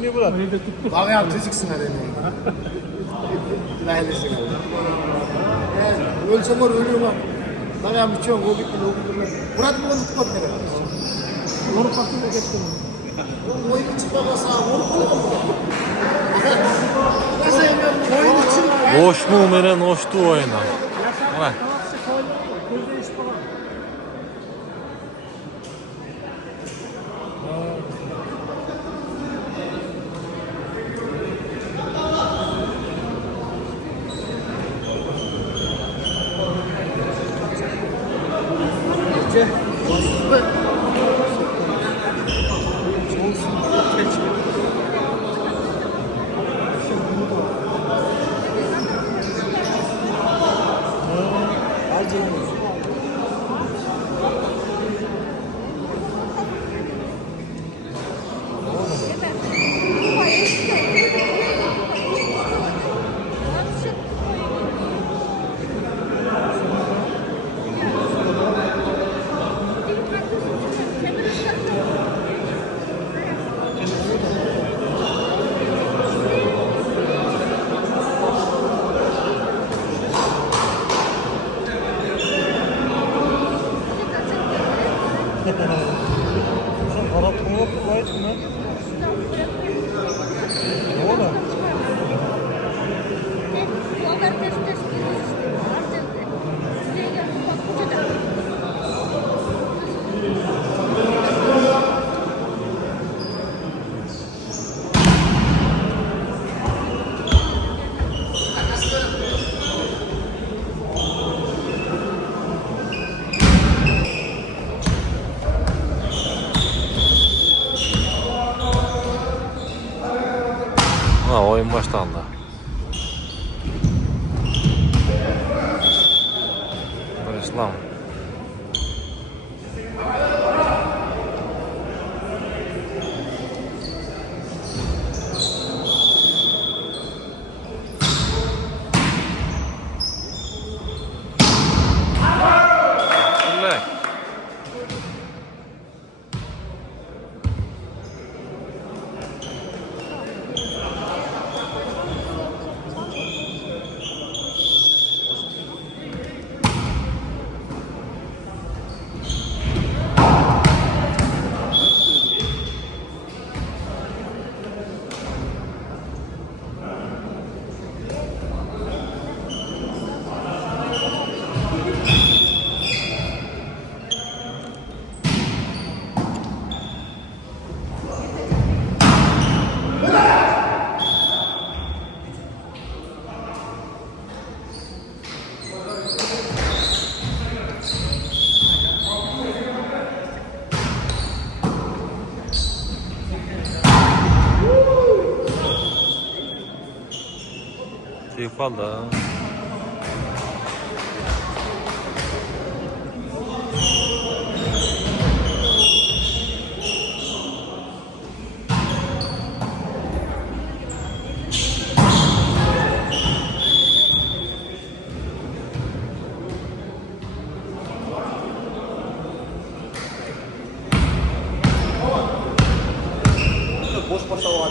niye bırak? Bak ya tüzüksün hadi. Lahelesin. Ölsem var ölüyorum ha. Bak ya müçüyorum o bitti o bitti. Murat mı onu tutmak ne kadar? Onu patlıma geçtim. O oyun için babası abi onu koyalım. Nasıl yemiyorum? Oyun için. Boş mu meren hoştu oyna. Bak. Ha, oyun başlandı. İslam. Fala. Boş boş hava.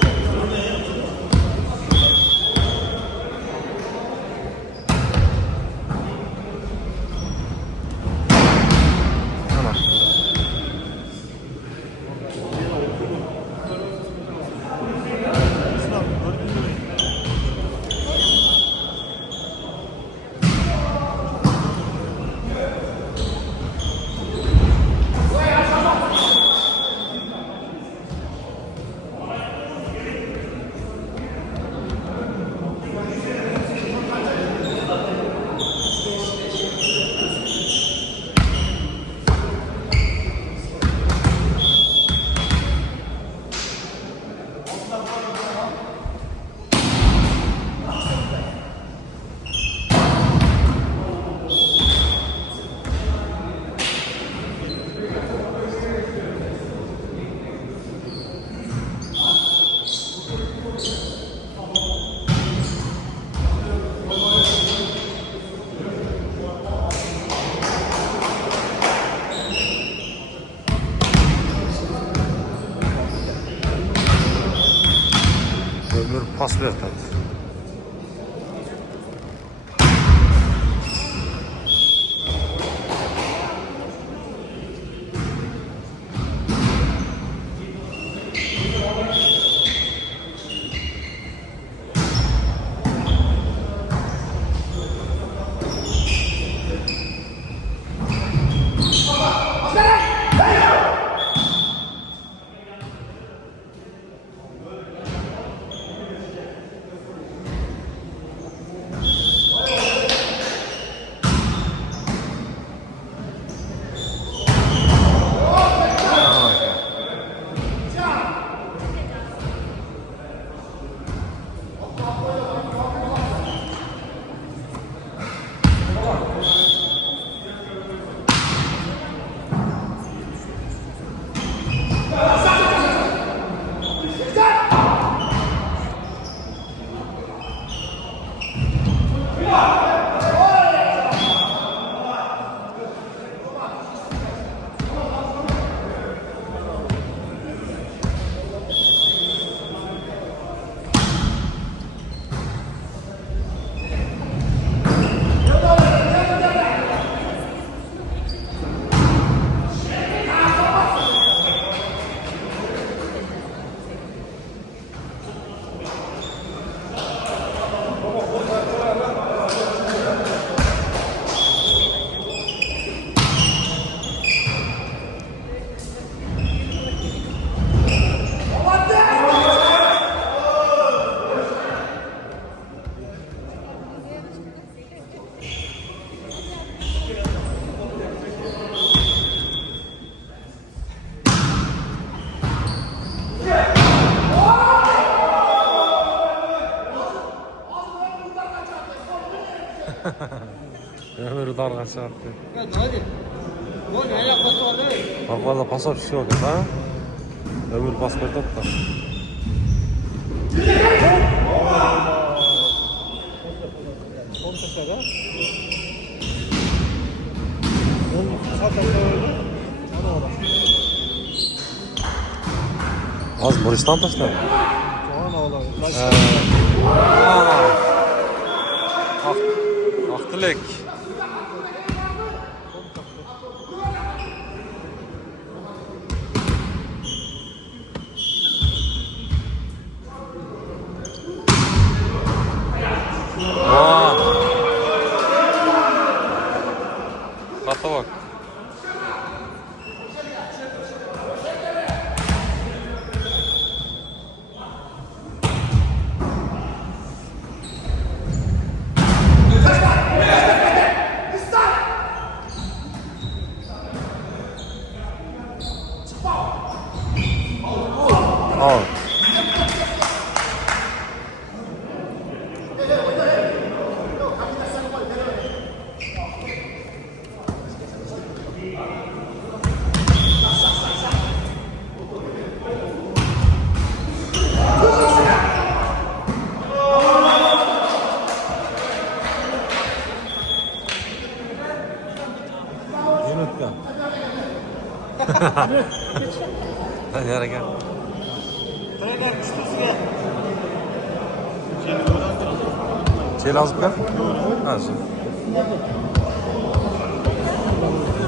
pas berdi. Ömür dalga çarptı. Hadi. Bu ne ya kontrolü? Bak valla pasa bir şey oldu ha. Ömür pas verdi da. Az Moristan taşlar. Aktilek. Kata bak. Al. Unutma. Hadi hareket. Şey lazım ya? Ha şey.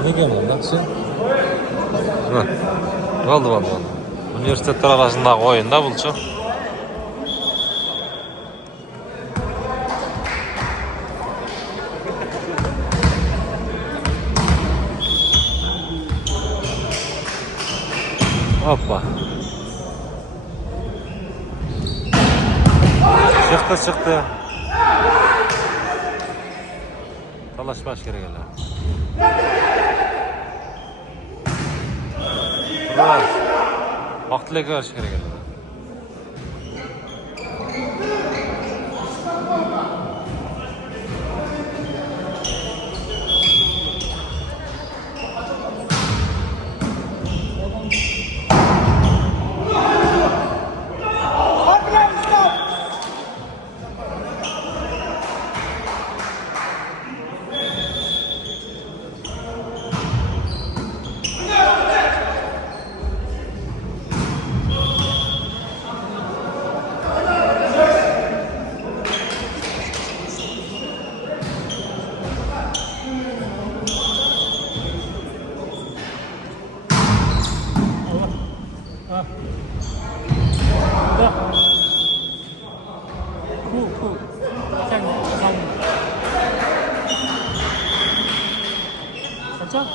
Ne geldi lan sen? Oldu. Üniversiteler arasındaki oyunda buluşu. Hoppa. Çıktı. Talaşmaş gerek gel. Dur. Vaktiyle karşı gerek gel. 더. 구. 장. 살짝.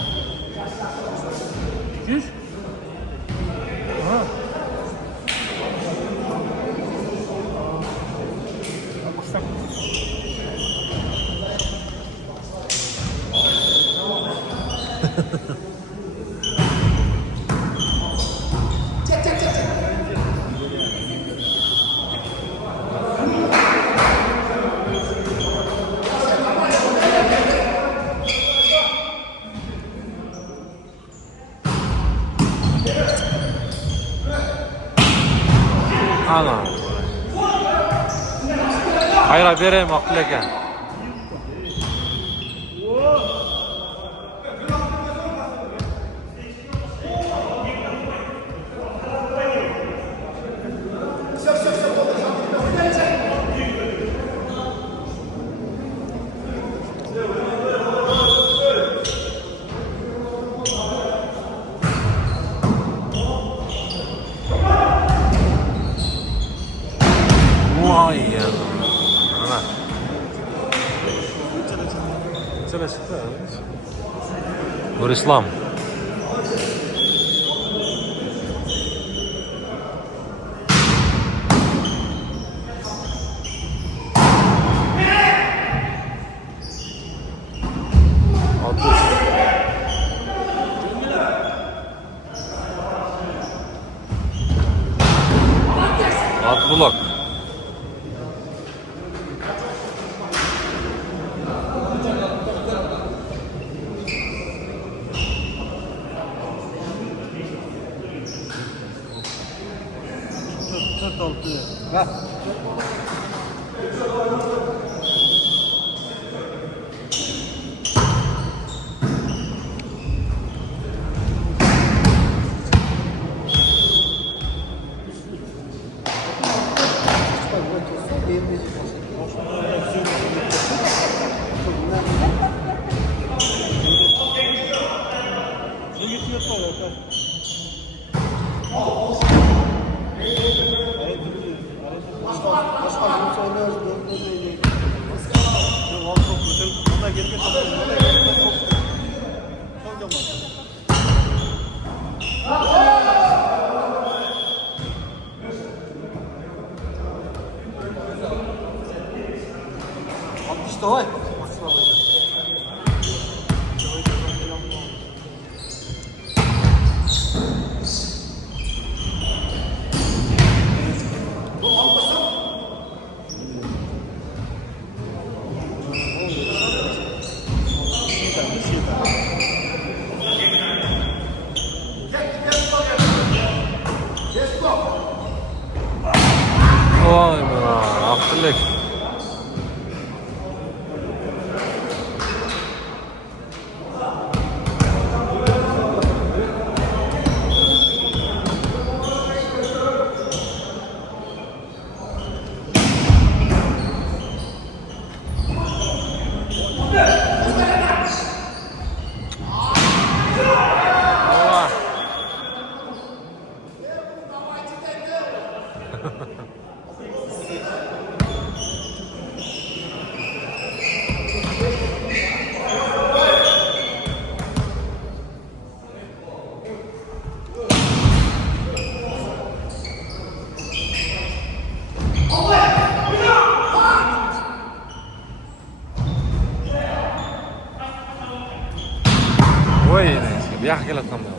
Yüz. Aha. 60. Ana. Hayır vereyim aklıga. Vay ya. Ana. Güzel çıktı. Nur İslam. Adbulak. Давай. Vay be, akıllık. Ой, бияқ келе жатқан ба.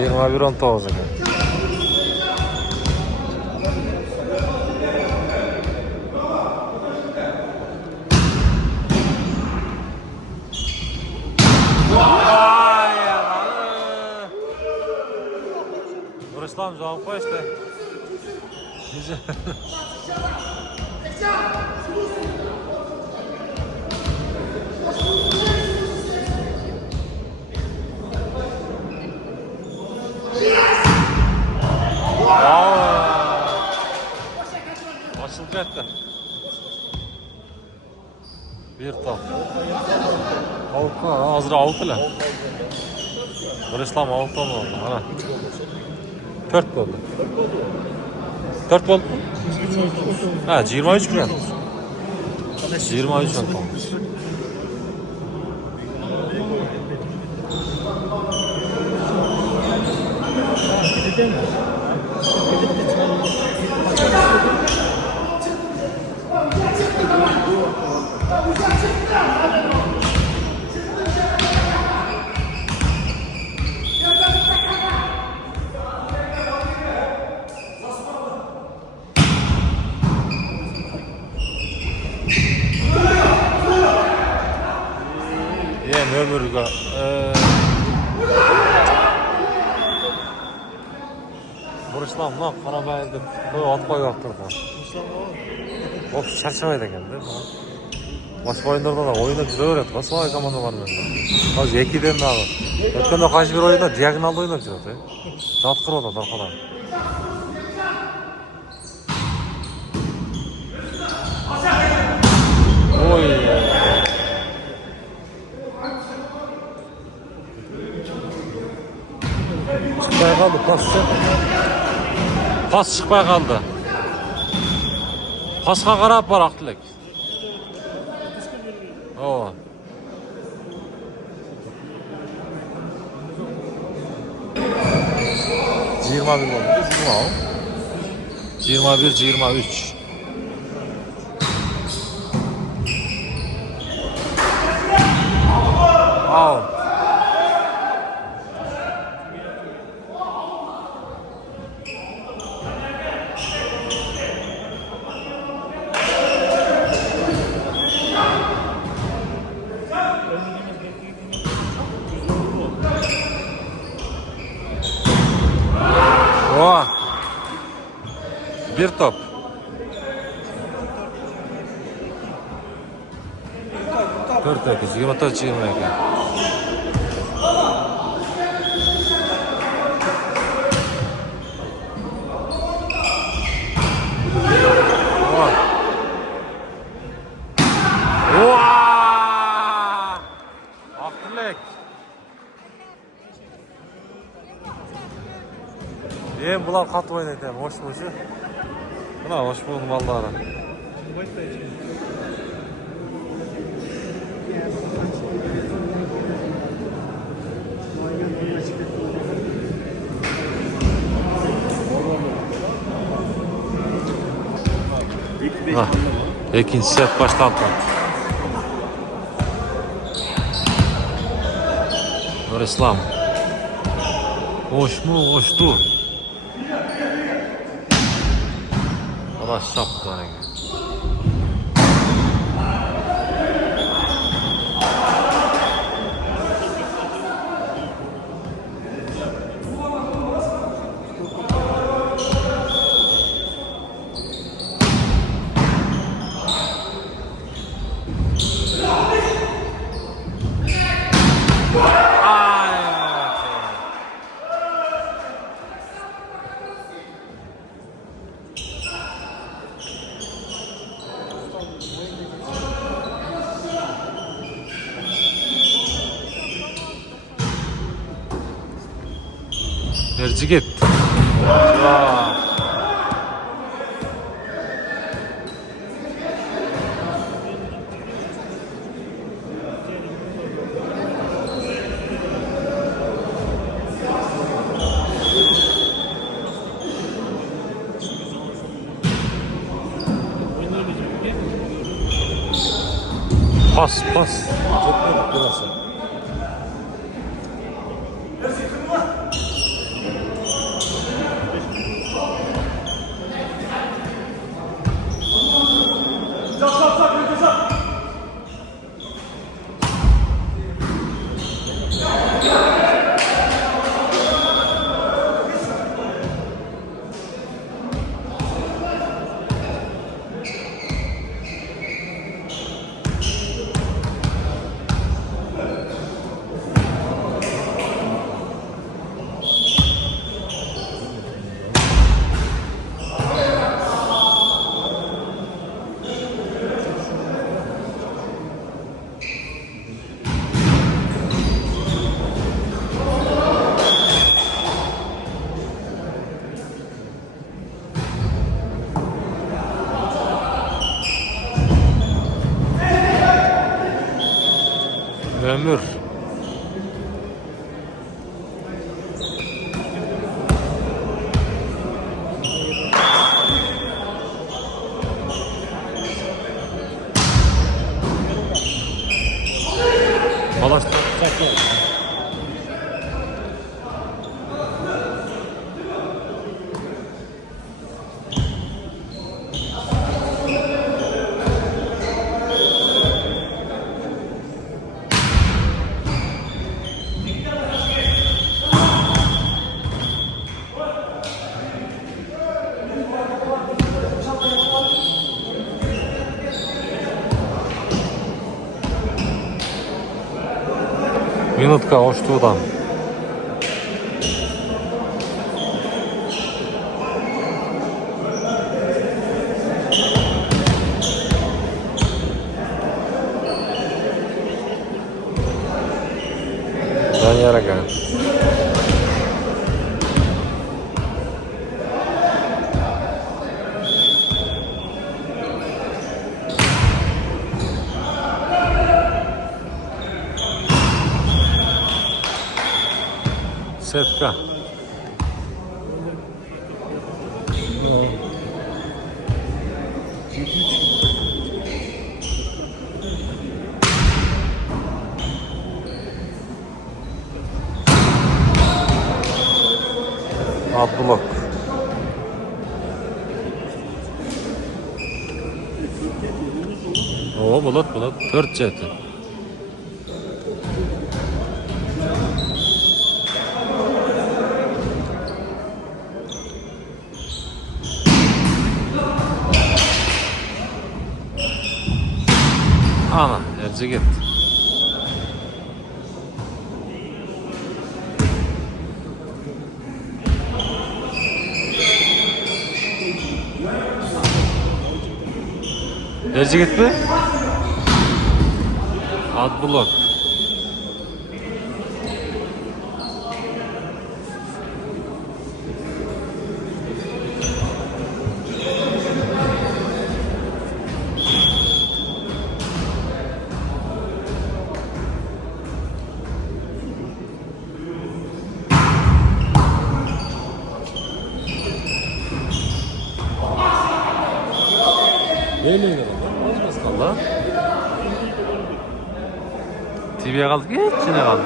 21-19 ekan. Nurislom javob qo'yishdi. Açıldı etti. Bir top. Avuklar, hazır avuklar. Nurislom avuk oldu. Ana. 4 oldu. 4 oldu. Ha, 23 milyon. 23 milyon olmuş. Ömürga. Nurislom lan qaramaydi. Ot qo'yib turdi. O charchamaydi ekan-da. Boshqa o'yinlarda da o'yinda juda ko'p so'y komandalar bilan. Hozir 2dan nari. O'tganda qaysi bir o'yinda diagonalda o'ynab yurdi. Zot qirdi darqadan. Oy. Çıkmaya kaldı pas çıkmaya kaldı. Pasqa qarab baraqtlik. O. Yirmi bir oldu. 21-23. Wow. Oha. Bir top. Dört tekis, 24-22. Akıllık. Em bular qattiq o'ynaydi, bosh bo'shi. Mana bosh bo'ldi ballari. Ha, ikinci set başlandı. Nurislom. Hoş mu? Hoştu. Allah şaptı hani. Merci git. Pas. Ömür. Balaş. Минутка оштудан. Данияр ага. Сетка. Adblok. Oo, bulut 4 jeti. Ana, elci gitti. Elci gitti mi? Adblok. Neyle az kaldı? TV'ye kaldık, hiç yine kaldık.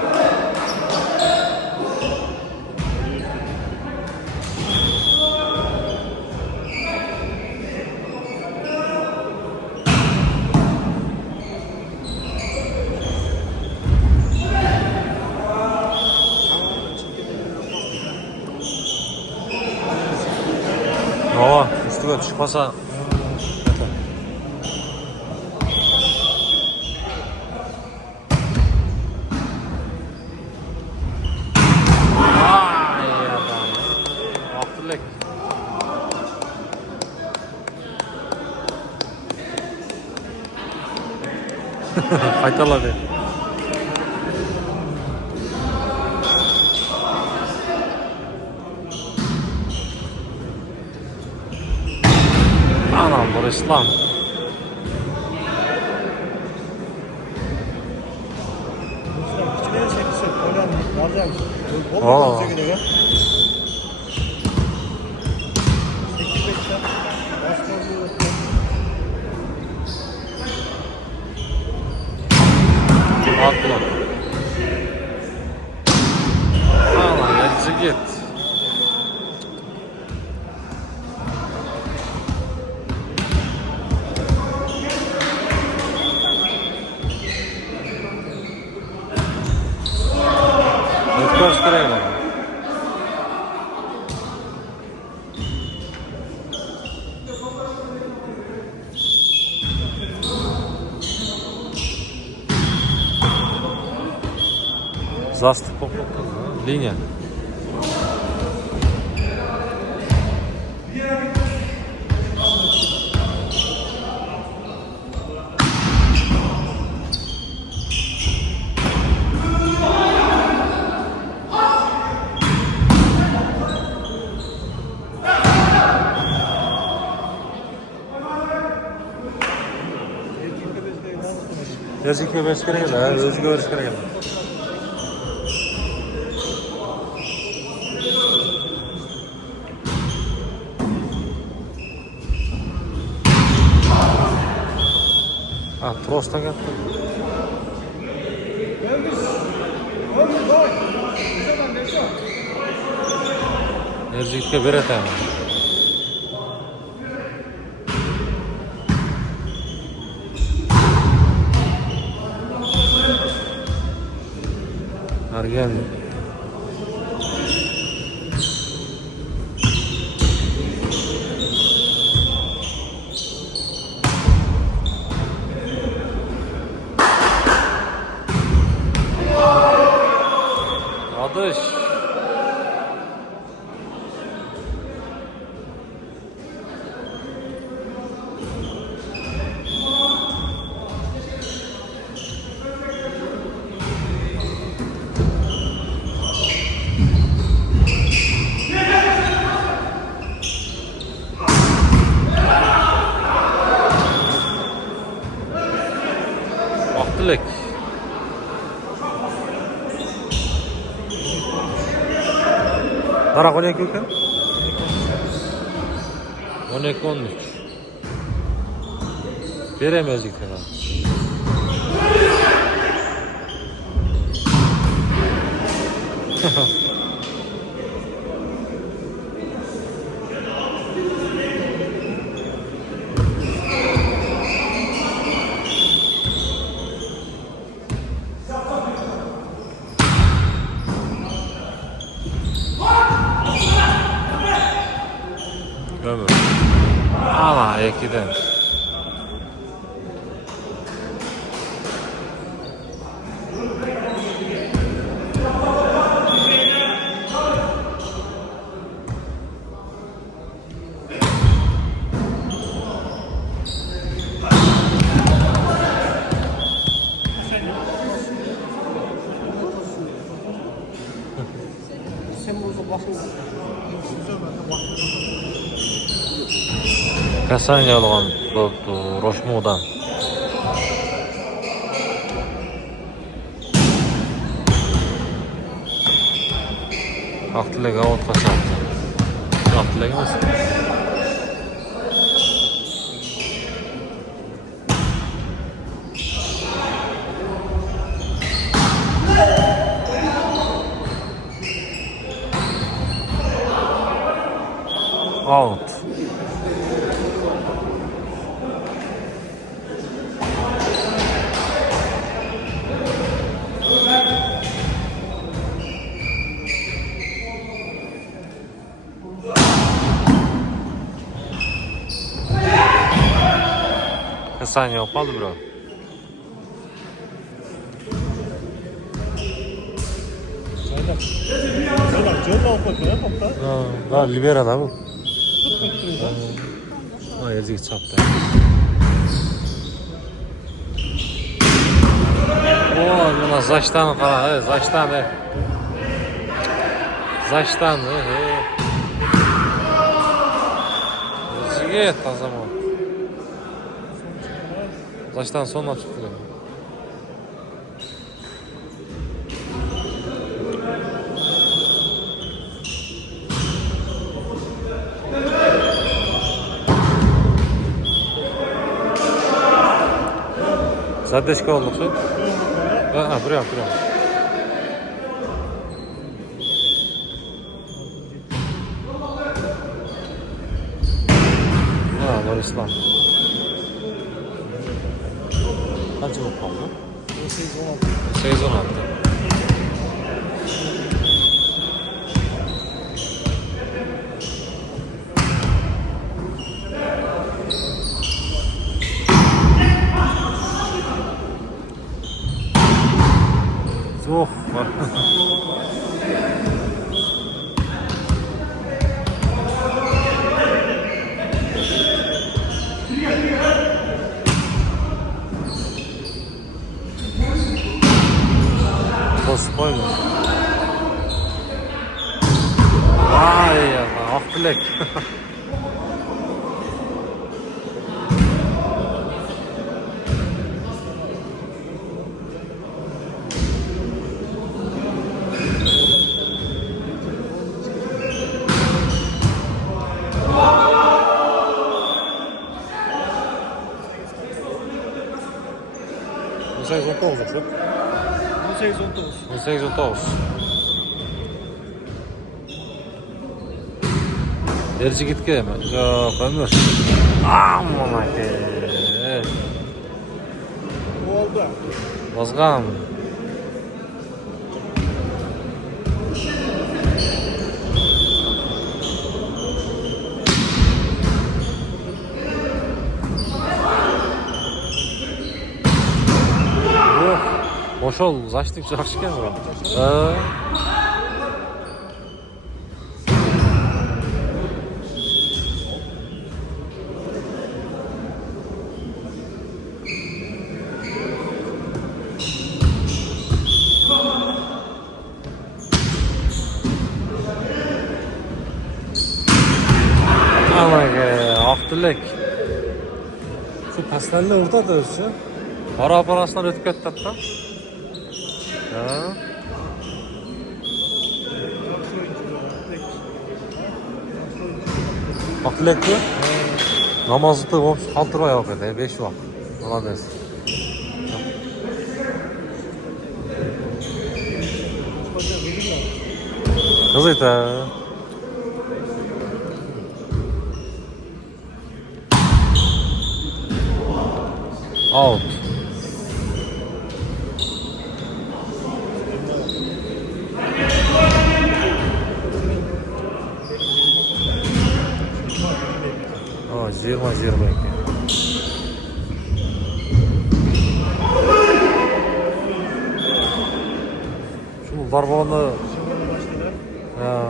Ova, üstüne çıkmasa Qaytaladı. Anam bu İslam. Oo. Atla. Aman elci git. Göstereyim. Zastı popuk linya. Yazık'a beş kere geldi. Özgü beş kere geldi. Ha, trostan geldi. Yazık'a bir etem. Argen. Adış. Aktilek. Karak 12 ekan? 12-13. Beremezdik sana. Ömür. Ama 2'den. Sen burada bakın. Kasan olgan bo'pti Roshmodan. Vaqtliga o'tqa chapdi. Vaqtliga emas. Out. Kasan yapmadı bro. Ha, Libera'da bu. Ha, yazık çaptı. O, buna zaçtan qara, zaçtan. Zaçtan, Yazık tazamon. Zaçtan sonra çıktı. Zadeshka oldu şu. Ha, buraya. Ha, var İslam. Kaç yıl kaldı? 8-16. Zor. Koymuş. Vay ya, Akbilek. 18-19 okşap. 18-19. 18-19. Erci gitke mi? Yok, ömür. Aman ake. Oldu. Bozgan. Boş ol, zaçtık çarşıken mi? Abdülek. Şu pastelli orada da ölçü. Ara aparasından ötüp etti hatta. Ya. Abdülek bu. Namazı da olmuş. Haltır var yok ede. 5 var. Ona dersin. Kızıydı. Out. Oh, 20-22. Şunu var bana. Ya.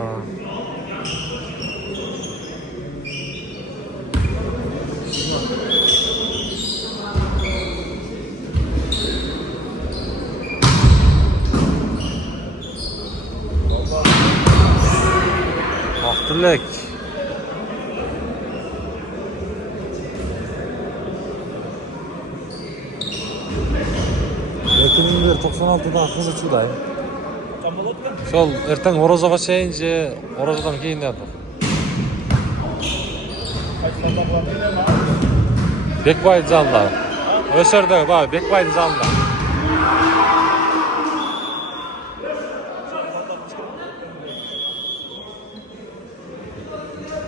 Abdülek. Yakınımdır 96'da kız uçudayım. Şol erten Orozoga çeyince Orozodan keyin geldik. Bekbaydı zalda. Ösörde bak Bekbaydı zalda.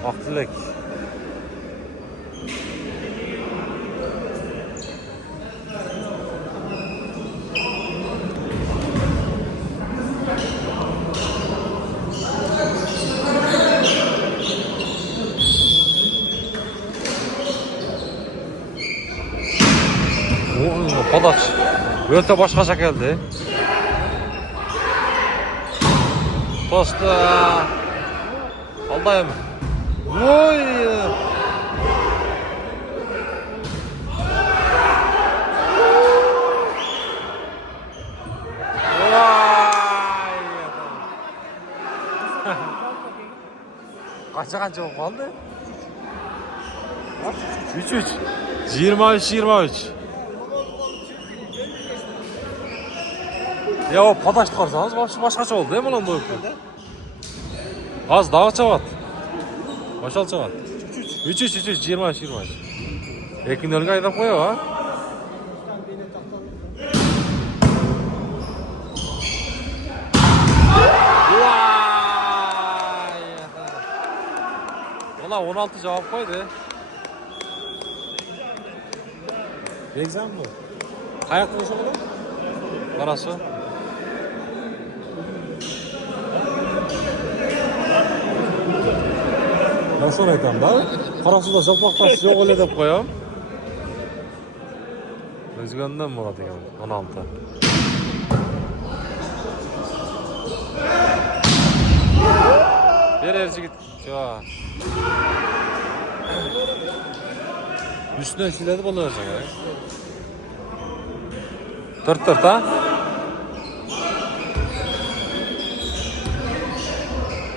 Abdülek. Podaç. Öte başkaça geldi. Tostu. Aldayım. Oy. Kaça oldu? 3-3. 23-23. Ya o padaş tutarsanız başkaça oldu değil mi lan bu? Az daha çavat. Başal çavat. 3-3 23. Ekin önüne aydan koyuyor ha. Valla 16 cevap koydu. Egzam mı? Kayak mı sonra? Parası. Nasıl aytam da? Parası da sokmaktan size öyle de koyam. Özgünden mi oladı yani? 16. Bir erci git. Çuva. Üstüne siledi bunu verecek ya. 4-4 ha?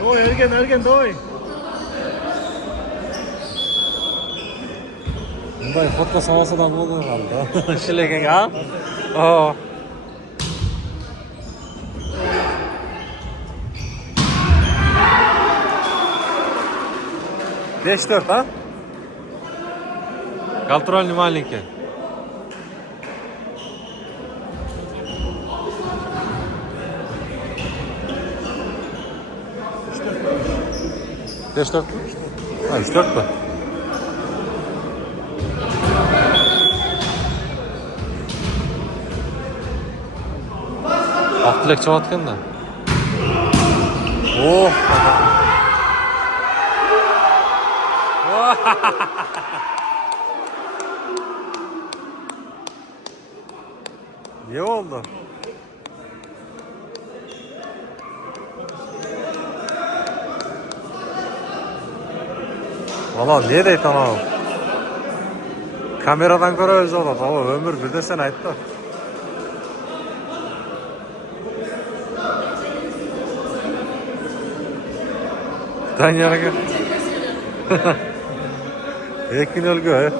Doy ergen doy. Bunday fotka savası da buldu herhalde. Şilegen ha? Oo. Beş dört ha? Kalturalni malinki. 5-4 mü? Ha 3-4 mü? Aktilek çavatken de. Oh! Ne oldu? Valla niye deydi ana? Kameradan göre özü olur. Ama ömür bir de sen ayıttı. Dan yana gel. Ekin ölgü he.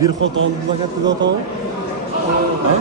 Bir foto aldığında getirdi o tamam. Ha?